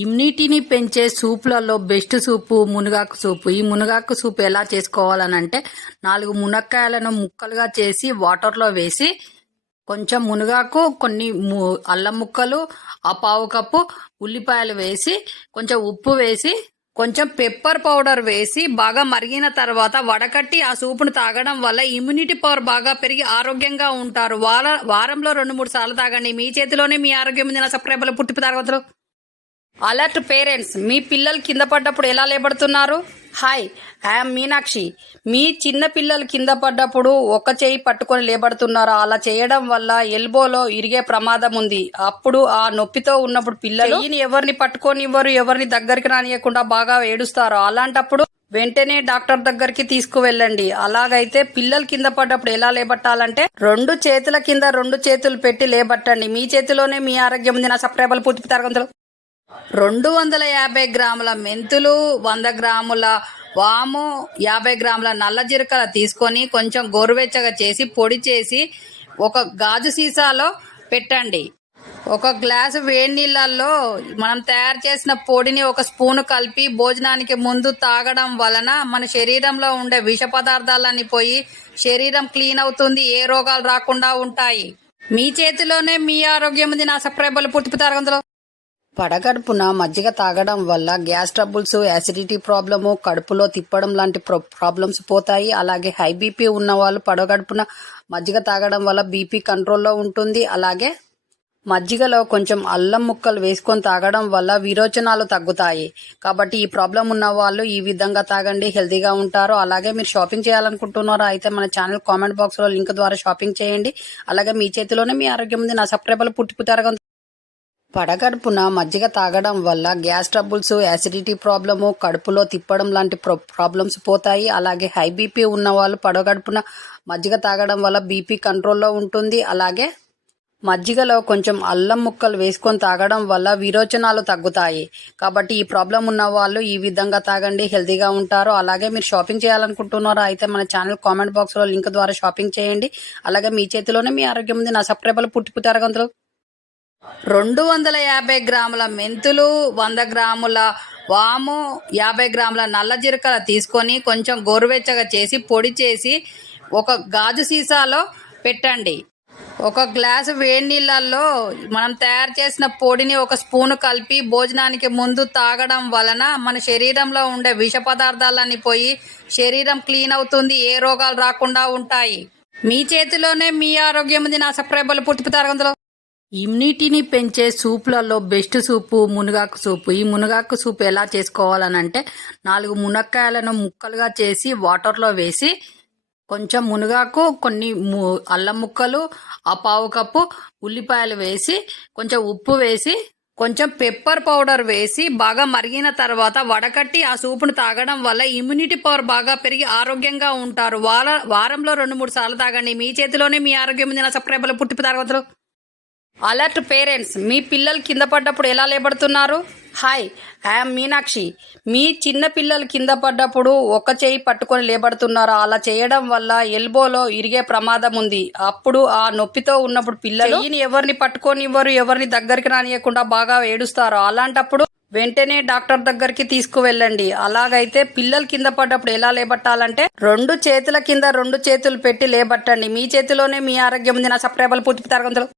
ఇమ్యూనిటీని పెంచే సూప్లలో బెస్ట్ సూపు మునగాకు సూపు. ఈ మునగాకు సూప్ ఎలా చేసుకోవాలనంటే 4 మునక్కాయలను ముక్కలుగా చేసి వాటర్లో వేసి కొంచెం మునగాకు, కొన్ని అల్లం ముక్కలు, ఆ పావు కప్పు ఉల్లిపాయలు వేసి కొంచెం ఉప్పు వేసి కొంచెం పెప్పర్ పౌడర్ వేసి బాగా మరిగిన తర్వాత వడకట్టి ఆ సూపును తాగడం వల్ల ఇమ్యూనిటీ పవర్ బాగా పెరిగి ఆరోగ్యంగా ఉంటారు. వారంలో 2-3 సార్లు తాగండి. మీ చేతిలోనే మీ ఆరోగ్యం ఉంది. నా సబ్స్క్రైబర్లు పుట్టిపు తాగవద్దు. అలర్ట్ పేరెంట్స్, మీ పిల్లలు కింద పడ్డప్పుడు ఎలా లేపడుతున్నారు? Hi, I'm Meenakshi. మీ చిన్న పిల్లలు కింద పడ్డప్పుడు ఒక చేయి పట్టుకొని లేపడుతున్నారా? అలా చేయడం వల్ల ఎల్బోలో ఇరిగే ప్రమాదం ఉంది. అప్పుడు ఆ నొప్పితో ఉన్నప్పుడు పిల్లలు ఎవరిని పట్టుకోనివ్వరు, ఎవరిని దగ్గరికి రానియకుండా బాగా ఏడుస్తారు. అలాంటప్పుడు వెంటనే డాక్టర్ దగ్గరికి తీసుకువెళ్ళండి. అలాగైతే పిల్లలు కింద పడ్డప్పుడు ఎలా లేబట్టాలంటే 2 చేతుల కింద 2 చేతులు పెట్టి లేబట్టండి. మీ చేతిలోనే మీ ఆరోగ్యం ఉంది. నా సబ్స్క్రైబర్లు పూర్తి తరగతులు. 250 గ్రాముల మెంతులు, 100 గ్రాముల వాము, 50 గ్రాముల నల్ల జీలకర్ర తీసుకొని కొంచెం గోరువెచ్చగా చేసి పొడి చేసి ఒక గాజు సీసాలో పెట్టండి. 1 గ్లాసు వేడి నీళ్ళల్లో మనం తయారు చేసిన పొడిని 1 స్పూను కలిపి భోజనానికి ముందు తాగడం వలన మన శరీరంలో ఉండే విష పదార్థాలన్నీ పోయి శరీరం క్లీన్ అవుతుంది. ఏ రోగాలు రాకుండా ఉంటాయి. మీ చేతిలోనే మీ ఆరోగ్యం ఉంది. నా సబ్స్క్రైబర్లు పూర్తి తరగతులు. పడగడుపున మజ్జిగ తాగడం వల్ల గ్యాస్ ట్రబుల్స్, యాసిడిటీ ప్రాబ్లము, కడుపులో తిప్పడం లాంటి ప్రాబ్లమ్స్ పోతాయి. అలాగే హై బీపీ ఉన్న వాళ్ళు పడగడుపున మజ్జిగ తాగడం వల్ల బీపీ కంట్రోల్లో ఉంటుంది. అలాగే మజ్జిగలో కొంచెం అల్లం ముక్కలు వేసుకొని తాగడం వల్ల విరోచనాలు తగ్గుతాయి. కాబట్టి ఈ ప్రాబ్లం ఉన్న వాళ్ళు ఈ విధంగా తాగండి, హెల్తీగా ఉంటారు. అలాగే మీరు షాపింగ్ చేయాలనుకుంటున్నారా? అయితే మన ఛానల్ కామెంట్ బాక్స్లో లింక్ ద్వారా షాపింగ్ చేయండి. అలాగే మీ చేతిలోనే మీ ఆరోగ్యం ఉంది. నా సబ్స్క్రైబర్లు పుట్టిపు తరగదు. పడగడుపున మజ్జిగ తాగడం వల్ల గ్యాస్ ట్రబుల్స్, యాసిడిటీ ప్రాబ్లము, కడుపులో తిప్పడం లాంటి ప్రాబ్లమ్స్ పోతాయి. అలాగే హై బీపీ ఉన్న వాళ్ళు పడగడుపున మజ్జిగ తాగడం వల్ల బీపీ కంట్రోల్లో ఉంటుంది. అలాగే మజ్జిగలో కొంచెం అల్లం ముక్కలు వేసుకొని తాగడం వల్ల విరోచనాలు తగ్గుతాయి. కాబట్టి ఈ ప్రాబ్లం ఉన్న వాళ్ళు ఈ విధంగా తాగండి, హెల్తీగా ఉంటారు. అలాగే మీరు షాపింగ్ చేయాలనుకుంటున్నారా? అయితే మన ఛానల్ కామెంట్ బాక్స్లో లింక్ ద్వారా షాపింగ్ చేయండి. అలాగే మీ చేతిలోనే మీ ఆరోగ్యం ఉంది. నా సబ్స్క్రైబర్లు పుట్టిపు తరగతులు. 250 గ్రాముల మెంతులు, 100 గ్రాముల వాము, 50 గ్రాముల నల్ల జీలకర్ర తీసుకొని కొంచెం గోరువెచ్చగా చేసి పొడి చేసి 1 గాజు సీసాలో పెట్టండి. 1 గ్లాసు వేడి నీళ్ళల్లో మనం తయారు చేసిన పొడిని 1 స్పూను కలిపి భోజనానికి ముందు తాగడం వలన మన శరీరంలో ఉండే విష పదార్థాలన్నీ పోయి శరీరం క్లీన్ అవుతుంది. ఏ రోగాలు రాకుండా ఉంటాయి. మీ చేతిలోనే మీ ఆరోగ్యం ఉంది. నా సబ్స్క్రైబర్లు పూర్తి తరగతులు. ఇమ్యూనిటీని పెంచే సూప్లలో బెస్ట్ సూపు మునగాకు సూపు. ఈ మునగాకు సూప్ ఎలా చేసుకోవాలనంటే 4 మునక్కాయలను ముక్కలుగా చేసి వాటర్లో వేసి కొంచెం మునగాకు, కొన్ని అల్లం ముక్కలు, ఆ పావు కప్పు ఉల్లిపాయలు వేసి కొంచెం ఉప్పు వేసి కొంచెం పెప్పర్ పౌడర్ వేసి బాగా మరిగిన తర్వాత వడకట్టి ఆ సూపును తాగడం వల్ల ఇమ్యూనిటీ పవర్ బాగా పెరిగి ఆరోగ్యంగా ఉంటారు. వారంలో 2-3 సార్లు తాగండి. మీ చేతిలోనే మీ ఆరోగ్యం ఉంది. నా సబ్స్క్రైబర్లు పుట్టిపు తాగవద్దు. అలర్ట్ పేరెంట్స్, మీ పిల్లలు కింద పడ్డప్పుడు ఎలా లేపడుతున్నారు? Hi, I'm Meenakshi. మీ చిన్న పిల్లలు కింద పడ్డప్పుడు ఒక చేయి పట్టుకొని లేపడుతున్నారా? అలా చేయడం వల్ల ఎల్బోలో ఇరిగే ప్రమాదం ఉంది. అప్పుడు ఆ నొప్పితో ఉన్నప్పుడు పిల్లలు ఎవరిని పట్టుకోనివ్వరు, ఎవరిని దగ్గరికి రానియకుండా బాగా ఏడుస్తారు. అలాంటప్పుడు వెంటనే డాక్టర్ దగ్గరికి తీసుకువెళ్ళండి. అలాగైతే పిల్లలు కింద పడ్డప్పుడు ఎలా లేబట్టాలంటే 2 చేతుల కింద 2 చేతులు పెట్టి లేబట్టండి. మీ చేతిలోనే మీ ఆరోగ్యం ఉంది. నా సబ్స్క్రైబర్లు పూర్తి తరగతులు.